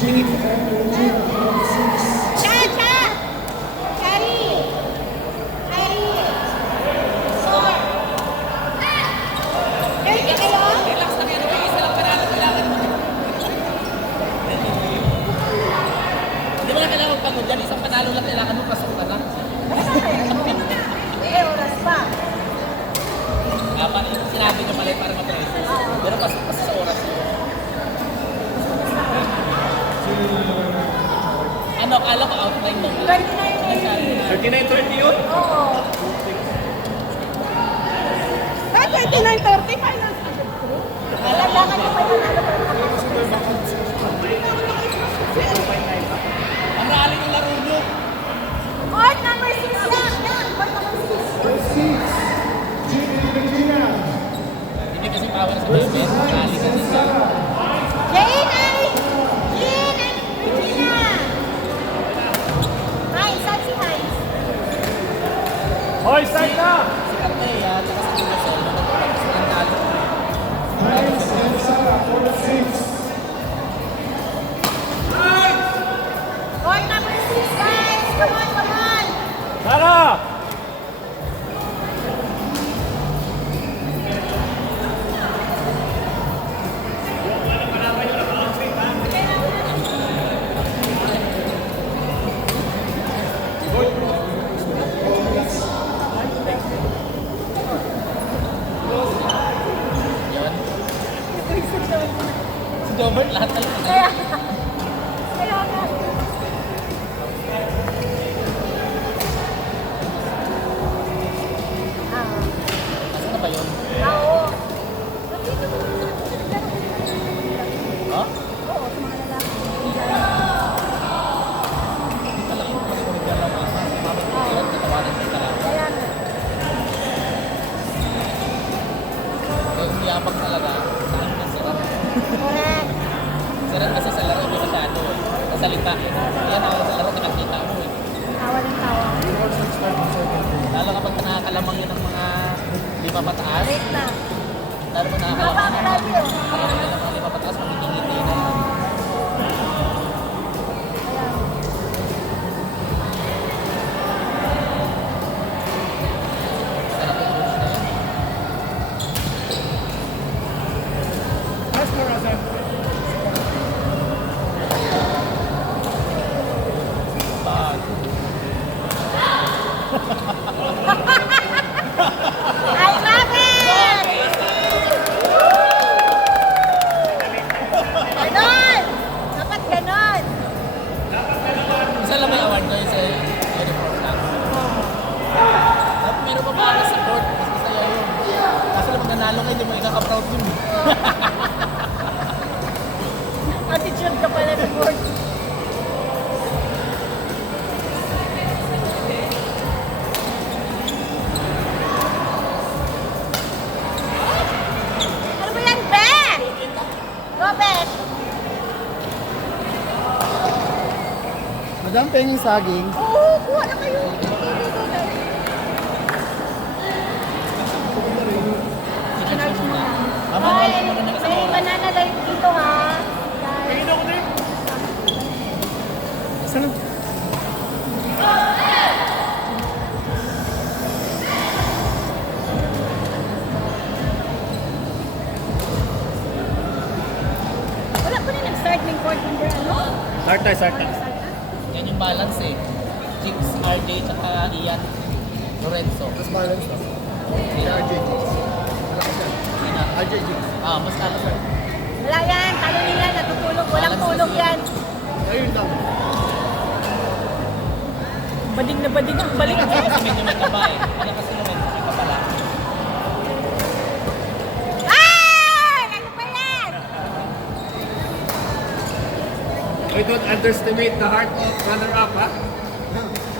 Cha! Cha! Chari! Chari! Sor! Ready kayo? Relax lang yan. May isa lang panalo. Kailangan mo. Hindi mo na kailangan magpagod yan. Isang panalo lang kailangan mo. Pasok ka na. Eh, oras pa. Parang sinabi ko mali para ma-pressure. Pero pasok kasi sa oras yun. Ano, kala ko outline mo. 39. 39-30 yun? Oo. Ah, 39:30. Final. Kailangan ko pa yun. Ang rally ng laro nyo. Court number 6 lang. Court number 6. Hindi kasi power sa basement. Rally kasi sa... Jane ay! Jane ay Regina! Hi, saan si Hines? Hoy, start na! Si Artea, tsaka si Marcel. Tapos ang talo. Court number 6, guys! Come on, come on! Tara! Yun. Si Jobert, lahat talaga. Kaya nga. Nasaan na ba yun? Oo. Ha? Oo, sa mga lalaki. Hindi pala yun. Kasi kung hindi lang mama. Mama ko sila, tatawanan kita lang. Kaya nga. Kaya umiyabang talaga. Saan ka sarap? Correct. Sarap kasi sa laro, hindi masyado eh. Sa salita. Kaya nakala sa laro, nakakita mo eh. Tawa ng tawa. Lalo kapag nakakalamang yun ng mga lima pataas. Break na. Lalo mo Haba, nakakalamang. grabe yun. Kaya naman ng mga lima pataas, magiging-ngiti na yan. Kaya nga. Sarap yung rules na yun. Bag. I love it! Ganon! Dapat ganon! Isa lang may award ko yun sa uniform lang. Dapat meron pa para sa court. Mas masaya yun. Kaso lang pag nanalo kayo, hindi mo ikaka-proud yun. Attitude ka pala ng board. Ano ba yan, Be? Robert! Madam, penging saging. Oo, kuha na kayo. I-charge mo muna. Mama, Hoy, ano na isang may oras? banana light dito ha. Guys. Ako din. Saan? Wala pa rin nag-start ng court number ano? Start na, start na. Yan yung balance eh. Jigs, RJ, tsaka Ian. Lorenzo. Mas balance na. Sila. RJ Jigs. Yun na. RJ Jigs. Mas talo sir. Wala yan, talo nila, natutulog. Walang Balance tulog kasi. yan. Ayun lang. Bading na bading ang balik. Kasi medyo may kaba eh. Ano kasi Lorenzo, may kaba lang. Ay! Ano pa yan? We don't underestimate the heart of runner-up, ha?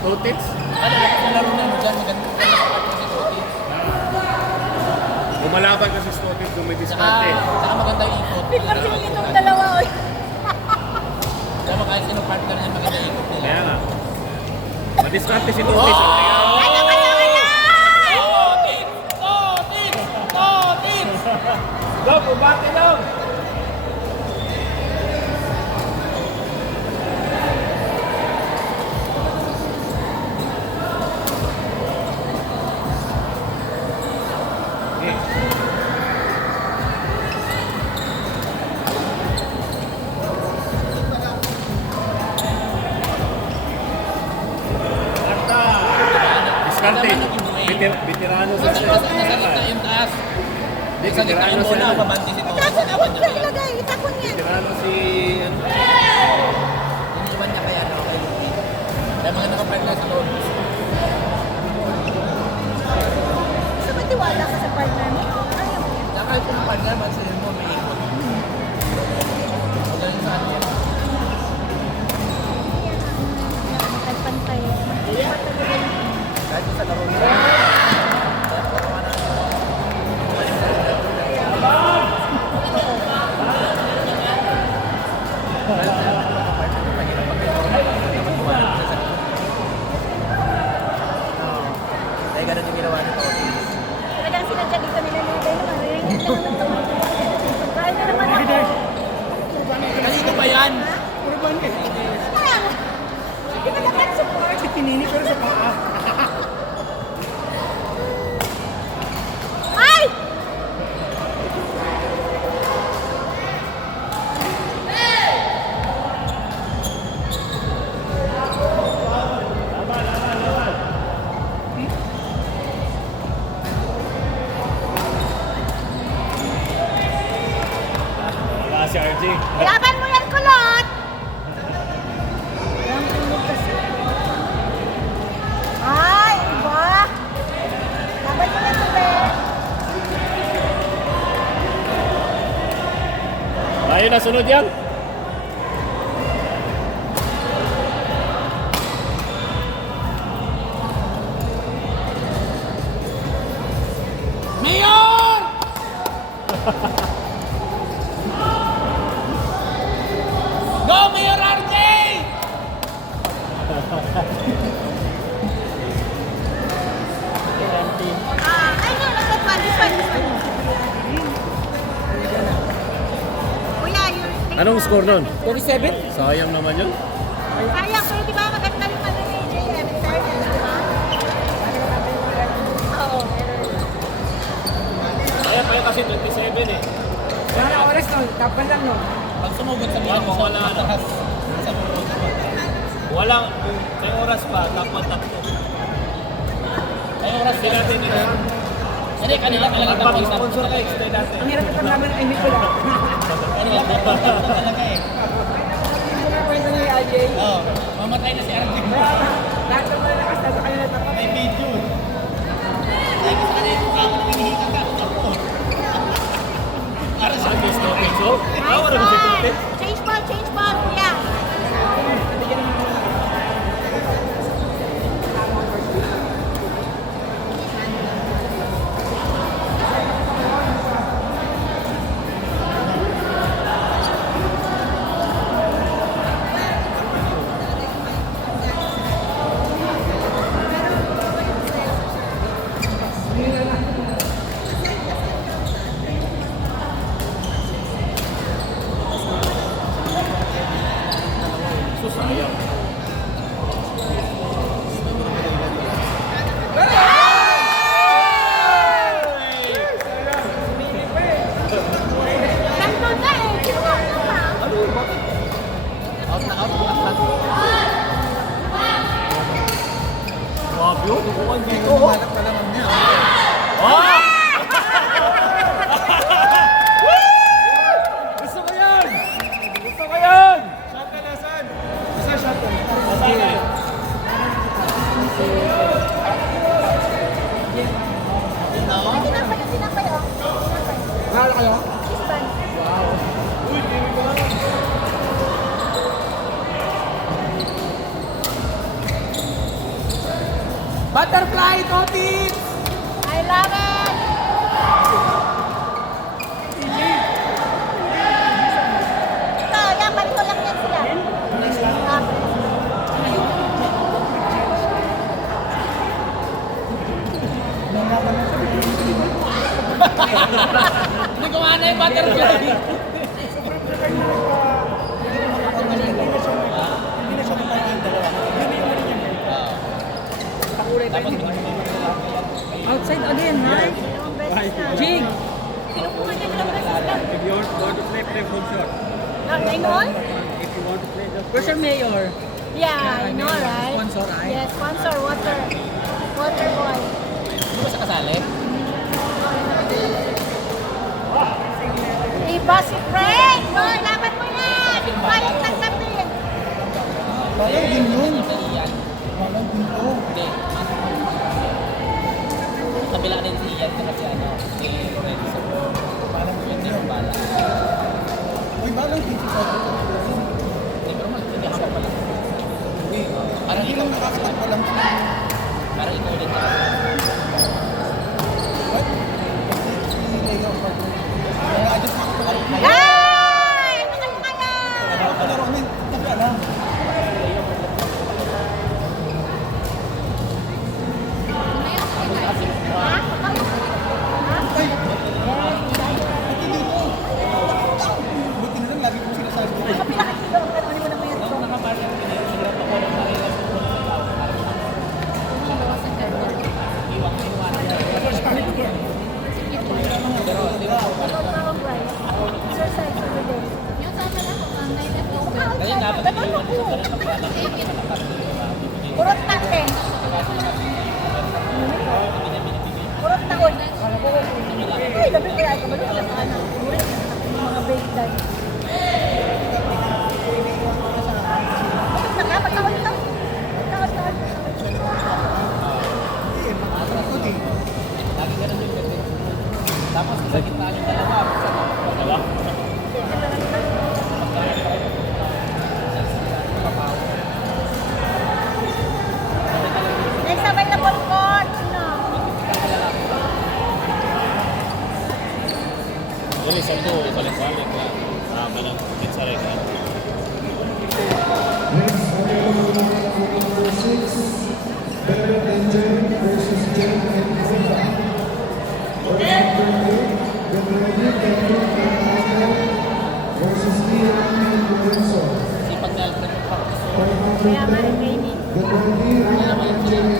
Totits? Ano, sa laro na mo dyan, maganda kasi Totits. Lumalaban kasi sa Totits, Tsaka, dumidiskarte. tsaka maganda yung ikot. Biglang sila itong dalawa. Oy. Alam mo, kahit sino partner niya, maganda yung ikot nila. Kaya nga. Madiskarte si Totits. Oh! Kaya... Ano kayo ngayon? Totits! Totits! Totits! Dog, ubate lang! Isa din tayo bola, mabanti si Tony. Itapon mo siya ilagay. Itapon niya. Tirano si... ano? Iniiwan niya kaya na kay Luki. Kaya mga nakapark lang sa loob. Gusto mo tiwala ka sa partner mo? Ayaw mo yan. Kaya kahit kung partner, sa'yo mo, may ikot. Magaling sa ano yan. Pantay-pantay. Kahit sa laro mo. Dahil ganun yung ginawa nito. Talagang sinadya dito nilalagay naman. Kaya na naman ako. Kanino ba yan? Di ba dapat support? Si Pinini pero sa paa. Ay! Wala si RJ. Laban mo yan, kulot! Ay, iba! Laban mo yan, kulot! Ayun na, sunod yan. Mayor! Go, Mayor RJ! Ayun, nagpapal. This one. Kuya, you're... Anong score nun? 47? Sayang naman yun. Kaya, pero di ba maganda yung ano ni JM? Fairness, di ba? Oo. Kaya pa yun kasi 27 eh. Wala na oras nun. Tapan lang nun. Pag sumugod sa mga Wala, wala. matakas. Sa bukod. Walang, sa oras pa, takpan takto. Ay, oras din natin ito. Hindi, kanila talaga tapos sa Sponsor ka, extend natin. Ang hirap ito namin ay hindi ko lang. Kanila talaga eh. Hindi ko na kwento ni AJ. Oo, mamatay na si RJ. Lahat ng mga lakas nasa kanila tapat. May video. Ay, gusto ka na yung mukha ko na hinihika ka. Para sa Ang gusto ko. So, Nice wala ko si Tute. one! Change ball, kuya! Nandun na eh! Kinuha mo pa! Out na out. Fabio? Oo. Malak na naman niya. Ah! Gusto ko yan! Gusto ko yan! Shotgun nasan? Nasa shotgun? Nasa Tinapay, oh. Mahal kayo? Ispan. Butterfly, Totis! I love it! Ito, yan, palito lang yan sila. Ah. Hindi ko na yung butterfly. Outside again, right? Dalawang beses na. Jig! Kinukuha niya dalawang beses lang. If you want to play full shot. Nine all? If you want to play just Where's your mayor? Yeah, I know, right? Sponsor, right? Yes, sponsor, water. Water boy. Hindi ba siya kasali? ba si Frank? Boy, laban mo yan! Bayad ng tapin! Bayad din yun. Sa Ian. Bayad din to. Hindi. Kabila din si Ian kasi ano, si Lorenzo. Parang yun din yung bala. Uy, balang din si Soto. Hindi, pero hindi ako pala. Hindi. Parang ikaw nakakasal pa lang siya. Parang ikaw din talaga. What? Hindi ako pa. Ay! Ano kayo kaya? Kalaro namin. Tapi alam. Ha? Ay! Pati dito. Buti na lang, lagi kong sinasabi. Ano pinakakilo? Ano mo na mayroon ko? Nakaparang pinag-sigurap ako ng Marila sa puno sa tao. Iwang Pero, di ba? Exercise every day. Kaya dapat iwan ko pa rin ang pala. Kurot na eh. Kurot na on. Ay, gabi kaya ito. Balik ka sa ano. Mga bake done. Bakit na ka? Pagkawal ito? Pagkawal. Lagi ganun yung kasi. Tapos sa gitna yung dalawa. Dalawa? Next sabay na polkot. Sino? Boleh satu balik-balik lah. Ah, mana kita rekan. Sipag na Alfred yung practice. Kaya nga rin kayo ni. Kaya naman yung sila.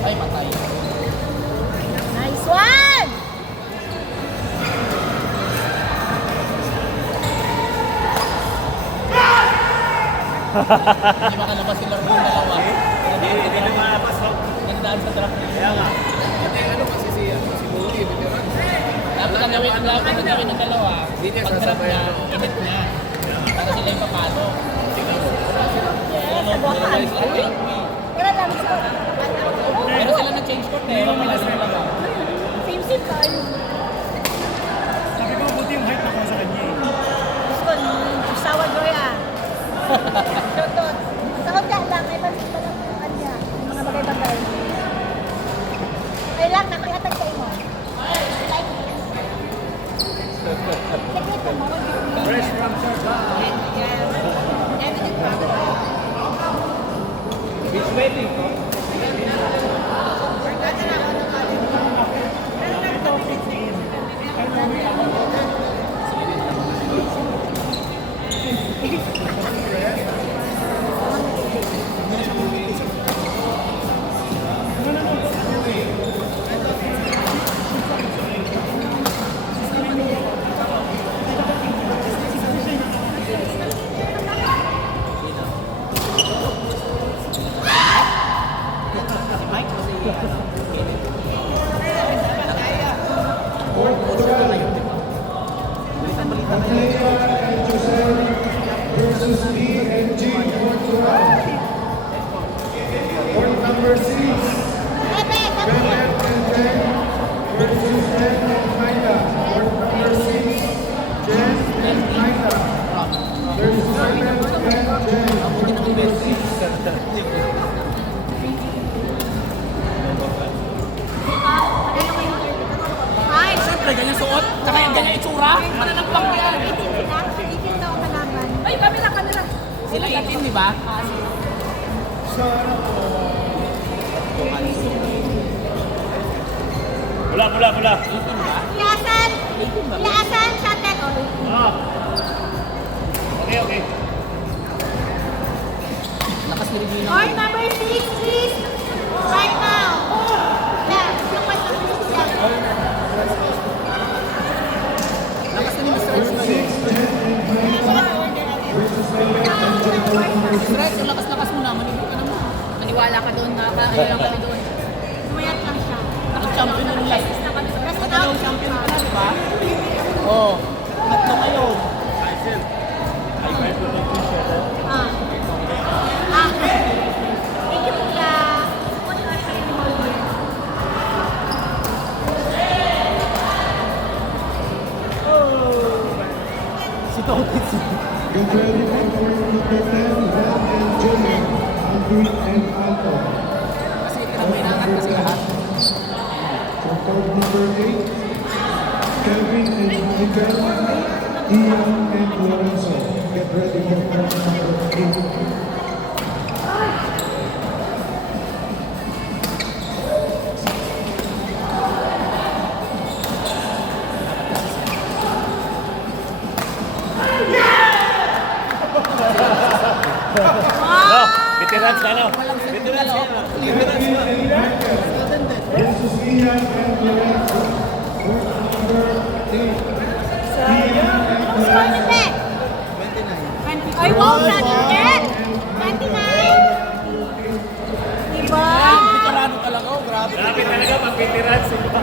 Ay, patay. Nice one! Hindi makalabas sila rin yung dalawa. Hindi na malabas. Nagdaan sa trap niya. Kaya nga. Ate, ano kasi si Muli, veteran? Dapat ang gawin ng dalawa. Hindi niya Pag trap sasabayan, niya, no? init niya. Para sila yung papalo. Yes, nagwakan. Kaya lang sa... Pero sila nag-change court eh. Wala sila dalawa. Same tayo. Sabi ko, buti yung height ako sa kanya. Gusto ni Sawa Joya. Shotot. Takot ka lang. May pansin pa lang yung kanya. Yung mga bagay-bagay. Ay lang, nakiatag kayo mo. Secret ka mo. Fresh from Sarsa. Beach wedding, no? Ebe, kami. Ay, Siyempre, ganyan suot. Tsaka yung ganyan itsura. Mananagpang yan. itin daw kalaban. Ay, kami na. Sila itin, di ba? Pula. Itin ba? Iasan! Itin ba? Iasan sa tek. Ah. Okay. Lakas ni Regina. Court number 6, please. Right now. Yeah, yung court number 6 yan. Lakas na ni Mr. Edson. Rex, ang lakas-lakas mo na, maligo ka naman. Maniwala ka doon, nakakaano lang kami doon. Umayat lang siya. Nag-champion ng life. Practice na kami. Kasi Madalawang champion ka na, di ba? Oo. Tatlo kayo. Ah. Thank you, Kuya. What are you saying about it? Si Totis. Get ready for tournament number 10, Van and Jimmy, Andrew and Alto. Kasi pinag-inakat kasi lahat. For court number 8, Kevin and Miguel, Ian and Lorenzo. Get ready for court number 8. No, veteran ka na. Veteran ka na. Versus Ian and Lorenzo. Court number 8. Ang score ni Pe? 29. Ay, wow, Sander! 29! Diba? Veterano talaga, oh, grabe. Grabe talaga, pag veteran sila.